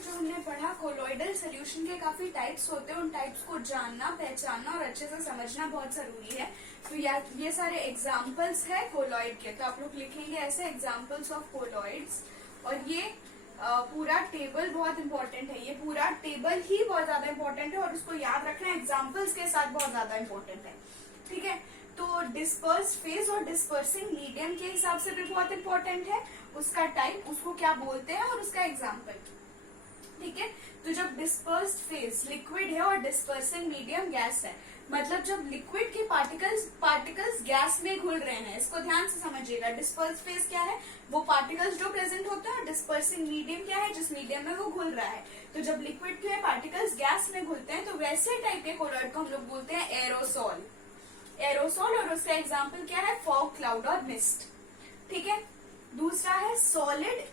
जो हमने पढ़ा कोलॉइडल सोल्यूशन के काफी टाइप्स होते हैं, उन टाइप्स को जानना, पहचानना और अच्छे से समझना बहुत जरूरी है। तो ये सारे एग्जाम्पल्स है कोलॉइड के, तो आप लोग लिखेंगे ऐसे एग्जाम्पल्स ऑफ कोलॉइड्स। और ये पूरा टेबल बहुत इंपॉर्टेंट है, ये पूरा टेबल ही बहुत ज्यादा इंपॉर्टेंट है और उसको याद रखना एग्जाम्पल्स के साथ बहुत ज्यादा इंपॉर्टेंट है। ठीक है, तो डिस्पर्स फेज और डिस्पर्सिंग मीडियम के हिसाब से भी बहुत इंपॉर्टेंट है, उसका टाइप, उसको क्या बोलते हैं और उसका एग्जाम्पल। ठीक है, तो जब डिस्पर्स्ड फेज लिक्विड है और डिस्पर्सिंग मीडियम गैस है, मतलब जब लिक्विड के पार्टिकल्स गैस में घुल रहे हैं, इसको ध्यान से समझिएगा। डिस्पर्स्ड फेज क्या है, वो पार्टिकल्स जो प्रेजेंट होते हैं, और डिस्पर्सिंग मीडियम क्या है, जिस मीडियम में वो घुल रहा है। तो जब लिक्विड के पार्टिकल्स गैस में घुलते हैं तो वैसे टाइप के कोलॉइड को हम लोग बोलते हैं एरोसोल। एरोसोल, और उसका एग्जाम्पल क्या है, फॉग, क्लाउड और मिस्ट। ठीक है, दूसरा है सॉलिड,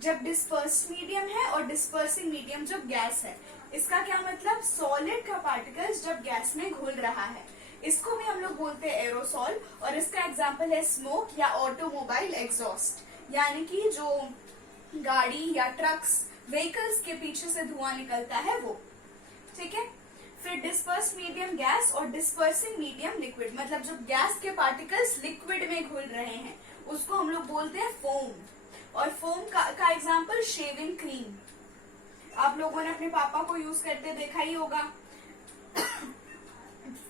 जब डिस्पर्स्ड मीडियम है और डिस्पर्सिंग मीडियम जब गैस है। इसका क्या मतलब, सॉलिड का पार्टिकल्स जब गैस में घुल रहा है, इसको भी हम लोग बोलते हैं एरोसोल। और इसका एग्जाम्पल है स्मोक या ऑटोमोबाइल एग्जॉस्ट, यानी कि जो गाड़ी या ट्रक्स, व्हीकल्स के पीछे से धुआं निकलता है वो। ठीक है, फिर डिस्पर्स मीडियम गैस और डिस्पर्सिंग मीडियम लिक्विड, मतलब जब गैस के पार्टिकल्स लिक्विड में घुल रहे हैं उसको हम लोग बोलते हैं फोम। और फोम का एग्जाम्पल शेविंग क्रीम, आप लोगों ने अपने पापा को यूज करते देखा ही होगा।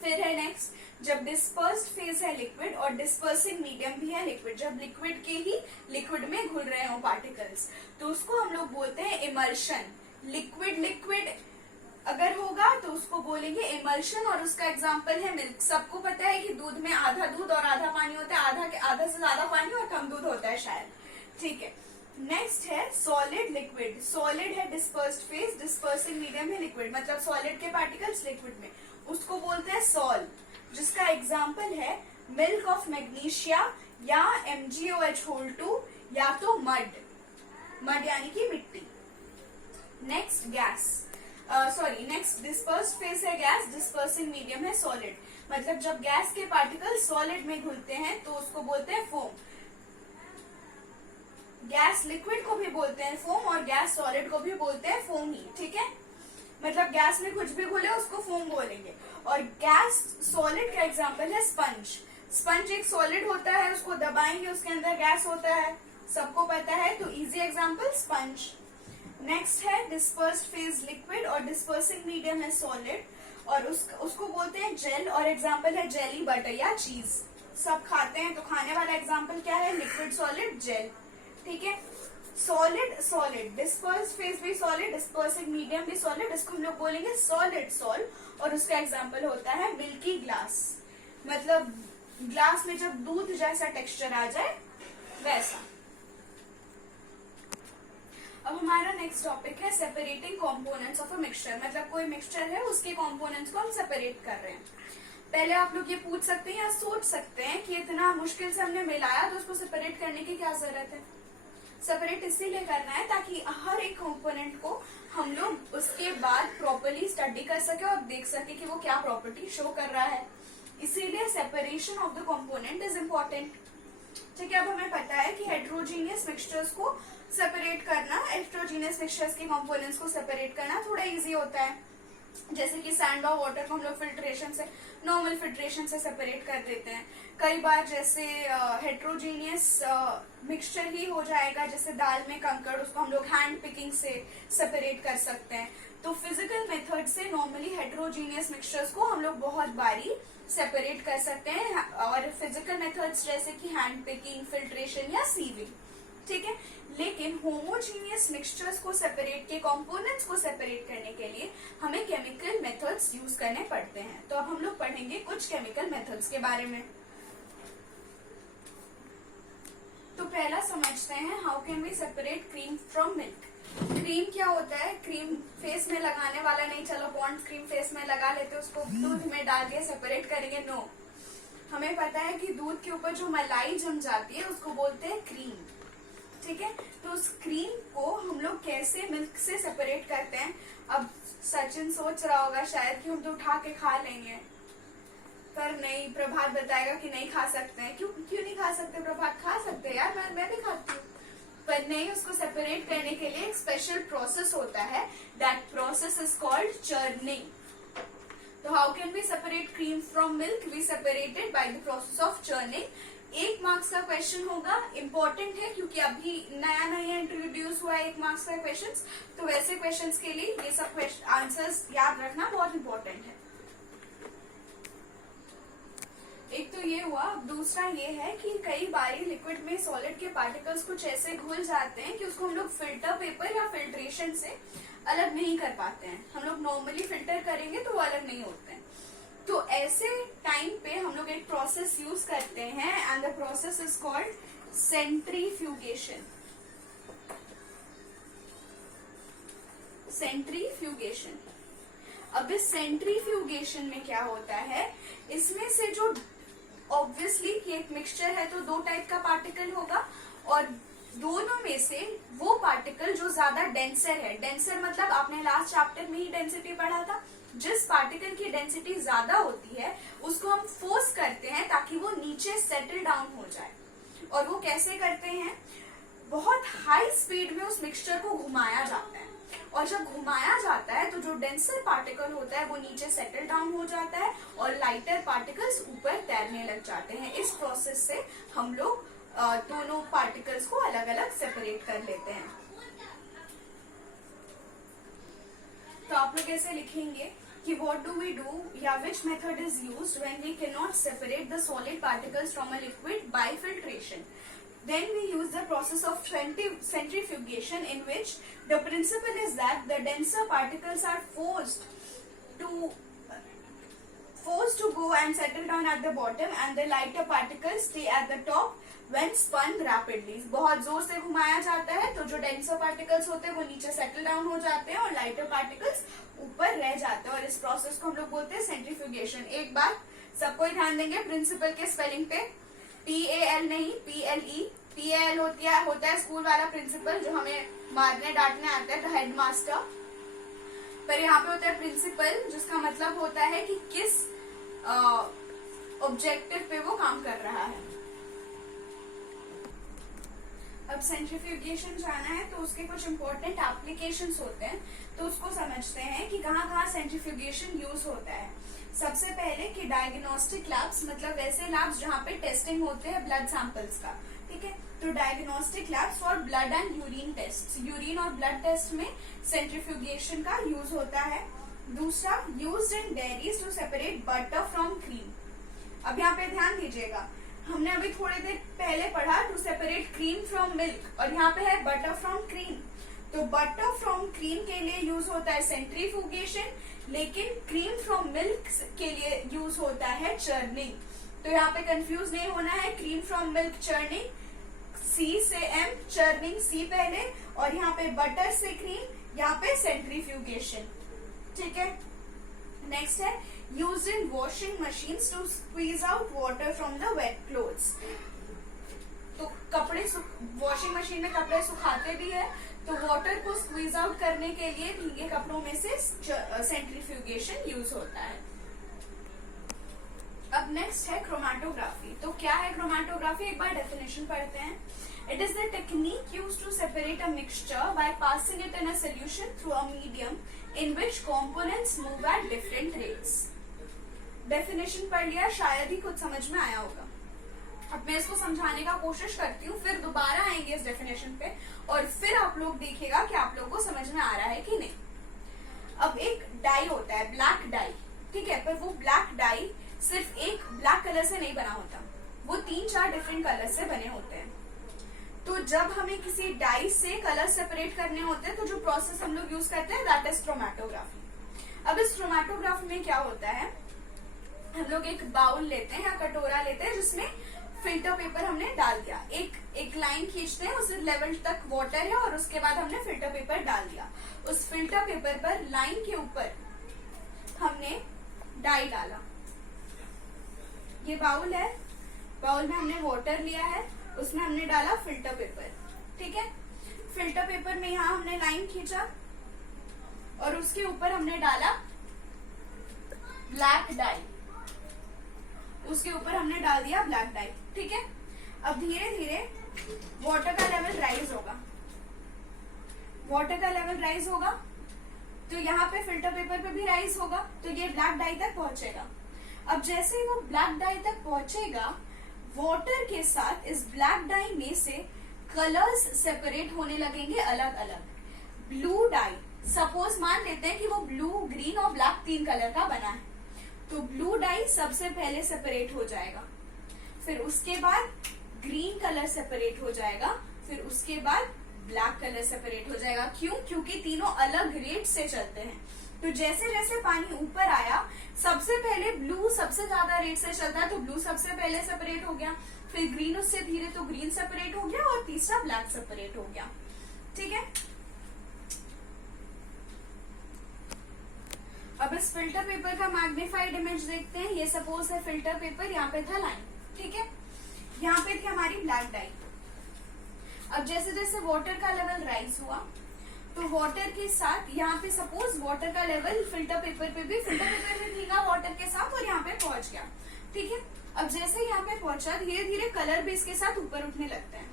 फिर है नेक्स्ट, जब डिस्पर्स्ड फेज है लिक्विड और डिस्पर्सिंग मीडियम भी है लिक्विड, जब लिक्विड के ही लिक्विड में घुल रहे हो पार्टिकल्स, तो उसको हम लोग बोलते हैं इमल्शन। लिक्विड लिक्विड अगर होगा तो उसको बोलेंगे इमल्शन, और उसका एग्जाम्पल है मिल्क। सबको पता है कि दूध में आधा दूध और आधा पानी होता है, आधा से ज्यादा पानी और कम दूध होता है शायद। ठीक है, नेक्स्ट है सॉलिड लिक्विड। सॉलिड है डिस्पर्स्ड फेज, डिस्पर्सिंग मीडियम है लिक्विड, मतलब सॉलिड के पार्टिकल्स लिक्विड में, उसको बोलते हैं सॉल, जिसका एग्जाम्पल है मिल्क ऑफ मैग्नीशिया या MgOH2 या तो मड यानी कि मिट्टी। Next gas, next dispersed phase है गैस, डिस्पर्सिंग मीडियम है सॉलिड, मतलब जब गैस के पार्टिकल्स सॉलिड में घुलते हैं तो उसको बोलते हैं फोम। गैस लिक्विड को भी बोलते हैं फोम और गैस सॉलिड को भी बोलते हैं फोम ही। ठीक है, मतलब गैस में कुछ भी घुले उसको फोम बोलेंगे। और गैस सॉलिड का एग्जांपल है स्पंज। स्पंज एक सॉलिड होता है, उसको दबाएंगे उसके अंदर गैस होता है, सबको पता है, तो इजी एग्जांपल स्पंज। नेक्स्ट है डिस्पर्स्ड फेज लिक्विड और डिस्पर्सिंग मीडियम है सॉलिड, और उसको बोलते हैं जेल, और एग्जांपल है जेली, बटर या चीज। सब खाते हैं तो खाने वाला एग्जांपल क्या है, लिक्विड, सॉलिड, जेल। ठीक है, सॉलिड डिस्पर्स फेज भी सॉलिड, डिस्पर्सिंग मीडियम भी सॉलिड, इसको हम लोग बोलेंगे सॉलिड सॉल, और उसका एग्जांपल होता है मिल्की ग्लास, मतलब ग्लास में जब दूध जैसा टेक्सचर आ जाए वैसा। अब हमारा नेक्स्ट टॉपिक है separating components of a mixture, मतलब कोई मिक्सचर है उसके कंपोनेंट्स को हम सेपरेट कर रहे हैं। पहले आप लोग ये पूछ सकते हैं या सोच सकते हैं कि इतना मुश्किल से हमने मिलाया तो उसको सेपरेट करने की क्या जरूरत है। सेपरेट इसीलिए करना है ताकि हर एक कंपोनेंट को हम लोग उसके बाद प्रॉपर्ली स्टडी कर सके और देख सके कि वो क्या प्रॉपर्टी शो कर रहा है, इसीलिए separation of the component is important. ठीक है, अब हमें पता है कि हेट्रोजीनियस मिक्सचर्स को सेपरेट करना, हेट्रोजीनियस मिक्सचर्स के कंपोनेंट्स को सेपरेट करना थोड़ा इजी होता है। जैसे कि सैंड और वाटर को हम लोग फिल्ट्रेशन से, नॉर्मल फिल्ट्रेशन से सेपरेट कर देते हैं। कई बार जैसे हेट्रोजीनियस मिक्सचर ही हो जाएगा, जैसे दाल में कंकड़, उसको हम लोग हैंड पिकिंग से सेपरेट कर सकते हैं। तो फिजिकल मेथड से नॉर्मली हेट्रोजीनियस मिक्सचर्स को हम लोग बहुत बारी सेपरेट कर सकते हैं, और फिजिकल मेथड्स जैसे कि हैंड पिकिंग, फिल्ट्रेशन या सीविंग। ठीक है, लेकिन होमोजीनियस मिक्सचर्स को सेपरेट के कंपोनेंट्स को सेपरेट करने के लिए हमें केमिकल मेथड्स यूज करने पड़ते हैं। तो अब हम लोग पढ़ेंगे कुछ केमिकल मेथड्स के बारे में। तो पहला समझते हैं, how can we separate cream from milk. Cream क्या होता है, क्रीम फेस में लगाने वाला नहीं, चलो पॉन्ड्स क्रीम फेस में लगा लेते, उसको दूध में डाल के सेपरेट करेंगे, नो। हमें पता है कि दूध के ऊपर जो मलाई जम जाती है उसको बोलते हैं क्रीम। ठीक है, तो उस क्रीम को हम लोग कैसे मिल्क से सेपरेट करते हैं। अब सचिन सोच रहा होगा शायद कि हम तो उठा के खा लेंगे, पर नहीं, प्रभात बताएगा कि नहीं खा सकते हैं। क्यों नहीं खा सकते प्रभात? खा सकते हैं यार, मैं भी खाती हूँ। पर नहीं, उसको सेपरेट करने के लिए एक स्पेशल प्रोसेस होता है, that process is called churning. तो how can we separate cream from milk? We separated by the process of churning. 1 marks का क्वेश्चन होगा, इंपॉर्टेंट है क्योंकि अभी नया नया इंट्रोड्यूस हुआ है 1 मार्क्स का क्वेश्चन. तो वैसे क्वेश्चंस के लिए ये सब आंसर्स याद रखना बहुत इंपॉर्टेंट है. एक तो ये हुआ. दूसरा ये है कि कई बारी लिक्विड में सॉलिड के पार्टिकल्स कुछ ऐसे घुल जाते हैं कि उसको हम लोग फिल्टर पेपर या फिल्ट्रेशन से अलग नहीं कर पाते हैं. हम लोग नॉर्मली फिल्टर करेंगे तो वो अलग नहीं होते हैं. तो ऐसे टाइम पे हम लोग एक प्रोसेस यूज करते हैं and the process is called centrifugation. Centrifugation. अब इस सेंट्रीफ्यूगेशन में क्या होता है, इसमें से जो ऑब्वियसली कि एक मिक्सचर है तो 2 टाइप का पार्टिकल होगा और दोनों में से वो पार्टिकल जो ज्यादा डेंसर है, डेंसर मतलब आपने लास्ट चैप्टर में ही डेंसिटी पढ़ा था, जिस पार्टिकल की डेंसिटी ज्यादा होती है उसको हम फोर्स करते हैं ताकि वो नीचे सेटल डाउन हो जाए. और वो कैसे करते हैं, बहुत हाई स्पीड में उस मिक्सचर को घुमाया जाता है और जब घुमाया जाता है तो जो डेंसर पार्टिकल होता है वो नीचे सेटल डाउन हो जाता है और लाइटर पार्टिकल्स ऊपर तैरने लग जाते हैं. इस प्रोसेस से हम लोग दोनों पार्टिकल्स को अलग अलग सेपरेट कर लेते हैं. तो आप लोग ऐसे लिखेंगे कि what do we do या which method is used when we cannot separate the solid particles from a liquid by filtration. Then we use the process of centrifugation, in which the principle is that the denser particles are forced to go and settle down at the bottom and the lighter particles stay at the top when spun rapidly. बहुत जोर से घुमाया जाता है तो जो denser particles होते हैं वो नीचे सेटल डाउन हो जाते हैं और लाइटर पार्टिकल्स ऊपर रह जाते हैं और इस प्रोसेस को हम लोग बोलते हैं सेंट्रीफ्यूगेशन. एक बार सबको ध्यान देंगे प्रिंसिपल के स्पेलिंग पे, PAL नहीं PLE. PAL होता है स्कूल वाला प्रिंसिपल जो हमें मारने डांटने आता है, हेड मास्टर. पर यहाँ पे होता है प्रिंसिपल जिसका मतलब होता है कि किस ऑब्जेक्टिव पे वो काम कर रहा है. अब सेंट्रीफ्यूगेशन जाना है तो उसके कुछ इंपॉर्टेंट एप्लीकेशंस होते हैं, तो उसको समझते हैं कि कहाँ कहाँ सेंट्रीफ्यूगेशन यूज होता है. सबसे पहले कि डायग्नोस्टिक लैब्स, मतलब वैसे लैब्स जहाँ पे टेस्टिंग होते हैं ब्लड सैंपल्स का, ठीक है. तो diagnostic labs for blood and urine test, urine और ब्लड टेस्ट में सेंट्रीफ्यूगेशन का यूज होता है. दूसरा, used in dairies to separate butter from cream. अब यहाँ पे ध्यान दीजिएगा, हमने अभी थोड़ी देर पहले पढ़ा to separate cream from milk और यहाँ पे है बटर फ्रॉम क्रीम. तो बटर फ्रॉम क्रीम के लिए यूज होता है सेंट्रीफ्यूगेशन, लेकिन क्रीम फ्रॉम मिल्क के लिए यूज होता है चर्निंग. तो यहाँ पे कंफ्यूज नहीं होना है, cream from milk churning, C से M, चर्निंग C पहले, और यहाँ पे बटर से क्रीम, यहाँ पे सेंट्रीफ्यूगेशन. ठीक है. नेक्स्ट है used in washing machines to squeeze out water from the wet clothes. तो कपड़े वॉशिंग मशीन में कपड़े सुखाते भी है तो वाटर को स्क्वीज आउट करने के लिए भीगे कपड़ों में से सेंट्रीफ्यूगेशन यूज होता है. अब नेक्स्ट है क्रोमैटोग्राफी. तो क्या है क्रोमैटोग्राफी, एक बार डेफिनेशन पढ़ते हैं. It is the technique used to separate a mixture by passing it in a solution through a medium in which components move at different rates. Definition पढ़ लिया, शायद ही कुछ समझ में आया होगा. अब मैं इसको समझाने का कोशिश करती हूँ, फिर दोबारा आएंगे इस डेफिनेशन पे और फिर आप लोग देखिएगा कि आप लोग को समझ में आ रहा है कि नहीं. अब एक डाई होता है, ब्लैक डाई, ठीक है, पर वो ब्लैक डाई सिर्फ एक ब्लैक कलर से नहीं बना होता, वो 3-4 डिफरेंट कलर से बने होते हैं. तो जब हमें किसी डाई से कलर सेपरेट करने होते हैं तो जो प्रोसेस हम लोग यूज करते हैं दैट इज क्रोमैटोग्राफी. अब इस क्रोमैटोग्राफी में क्या होता है, हम लोग एक बाउल लेते हैं या कटोरा लेते हैं जिसमें फिल्टर पेपर हमने डाल दिया, एक लाइन खींचते हैं, उस लेवल तक वाटर है और उसके बाद हमने फिल्टर पेपर डाल दिया. उस फिल्टर पेपर पर लाइन के ऊपर हमने डाई डाला. ये बाउल है, बाउल में हमने वाटर लिया है, उसमें हमने डाला फिल्टर पेपर. ठीक है. फिल्टर पेपर में यहाँ हमने लाइन खींचा और उसके ऊपर हमने डाला ब्लैक डाई, उसके ऊपर हमने डाल दिया ब्लैक डाई. ठीक है. अब धीरे धीरे वाटर का लेवल राइज होगा, वाटर का लेवल राइज होगा तो यहाँ पे फिल्टर पेपर पे भी राइज होगा, तो ये ब्लैक डाई तक पहुंचेगा। अब जैसे ही वो ब्लैक डाई तक पहुंचेगा, वाटर के साथ इस ब्लैक डाई में से कलर्स सेपरेट होने लगेंगे अलग अलग। ब्लू डाई, सपोज मान लेते हैं कि वो ब्लू, ग्रीन और ब्लैक 3 कलर का बना है, तो ब्लू डाई सबसे पहले सेपरेट हो जाएगा, फिर उसके बाद ग्रीन कलर सेपरेट हो जाएगा, फिर उसके बाद ब्लैक कलर सेपरेट हो जाएगा। क्यों? क्योंकि तीनों अलग रेट से चलते हैं। तो जैसे जैसे पानी ऊपर आया, सबसे पहले ब्लू सबसे ज्यादा रेट से चलता है, तो ब्लू सबसे पहले सेपरेट हो गया, फिर ग्रीन उससे धीरे, तो ग्रीन सेपरेट हो गया और तीसरा ब्लैक सेपरेट हो गया। ठीक है, अब इस फिल्टर पेपर का मैग्नीफाइड इमेज देखते हैं। ये सपोज है फिल्टर पेपर, यहाँ पे था लाइन, ठीक है, यहाँ पे थी हमारी ब्लैक डाई। अब जैसे जैसे वाटर का लेवल राइज हुआ, तो वाटर के साथ यहाँ पे सपोज वाटर का लेवल फिल्टर पेपर पे भी भीगा वाटर के साथ और यहाँ पे पहुंच गया। ठीक है, अब जैसे यहाँ पे पहुंचा, धीरे धीरे कलर भी इसके साथ ऊपर उठने लगता है,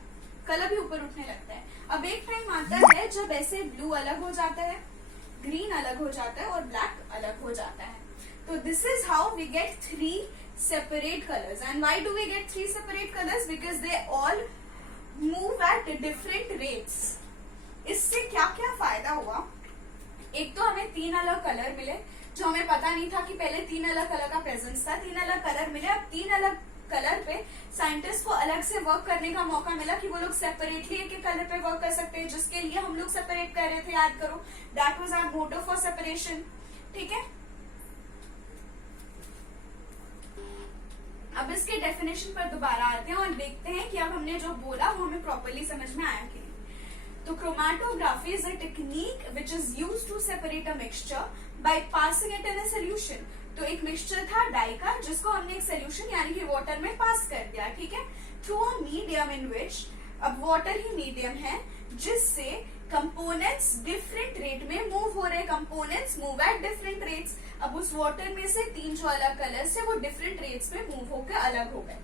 कलर भी ऊपर उठने लगता है। अब एक टाइम आता है जब ऐसे ब्लू अलग हो जाता है, ग्रीन अलग हो जाता है और ब्लैक अलग हो जाता है। तो this is how we get 3 separate colors. And why do we get 3 separate colors? Because they all move at different rates. इससे क्या क्या फायदा हुआ? एक तो हमें 3 अलग कलर मिले, जो हमें पता नहीं था कि पहले 3 अलग कलर का प्रेजेंस था। 3 अलग कलर मिले, अब 3 अलग कलर पे साइंटिस्ट को अलग से वर्क करने का मौका मिला कि वो लोग सेपरेटली एक कलर पे वर्क कर सकते हैं, जिसके लिए हम लोग सेपरेट कर रहे थे, याद करो, that was our motive for separation. ठीक है, अब इसके डेफिनेशन पर दोबारा आते हैं और देखते हैं कि अब हमने जो बोला वो हमें प्रॉपरली समझ में आया कि नहीं। तो chromatography is a technique which is used to separate a mixture by passing it in a solution. तो एक मिक्सचर था डाई का, जिसको हमने एक सोल्यूशन यानी कि वाटर में पास कर दिया, ठीक है, थ्रू अ मीडियम इन विच, अब वाटर ही मीडियम है जिससे कंपोनेंट्स डिफरेंट रेट में मूव हो रहे, components move at different rates. अब उस वाटर में से 3 जो अलग कलर्स है वो डिफरेंट रेट्स पे मूव होकर अलग हो गए।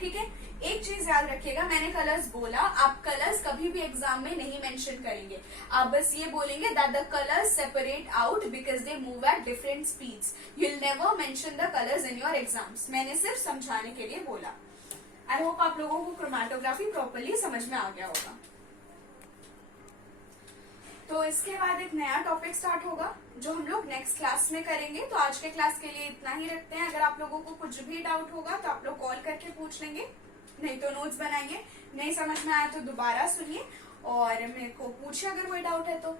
ठीक है, एक चीज याद रखिएगा, मैंने कलर्स बोला, आप कलर्स कभी भी एग्जाम में नहीं मेंशन करेंगे, आप बस ये बोलेंगे that the colours separate out because they move at different speeds. You will never mention the colours in your exams. मैंने सिर्फ समझाने के लिए बोला। आई होप आप लोगों को क्रोमैटोग्राफी प्रॉपरली समझ में आ गया होगा। तो इसके बाद एक नया टॉपिक स्टार्ट होगा जो हम लोग नेक्स्ट क्लास में करेंगे। तो आज के क्लास के लिए इतना ही रखते हैं। अगर आप लोगों को कुछ भी डाउट होगा तो आप लोग कॉल करके पूछ लेंगे, नहीं तो नोट्स बनाएंगे। नहीं समझ में आया तो दोबारा सुनिए और मेरे को पूछिए अगर कोई डाउट है तो।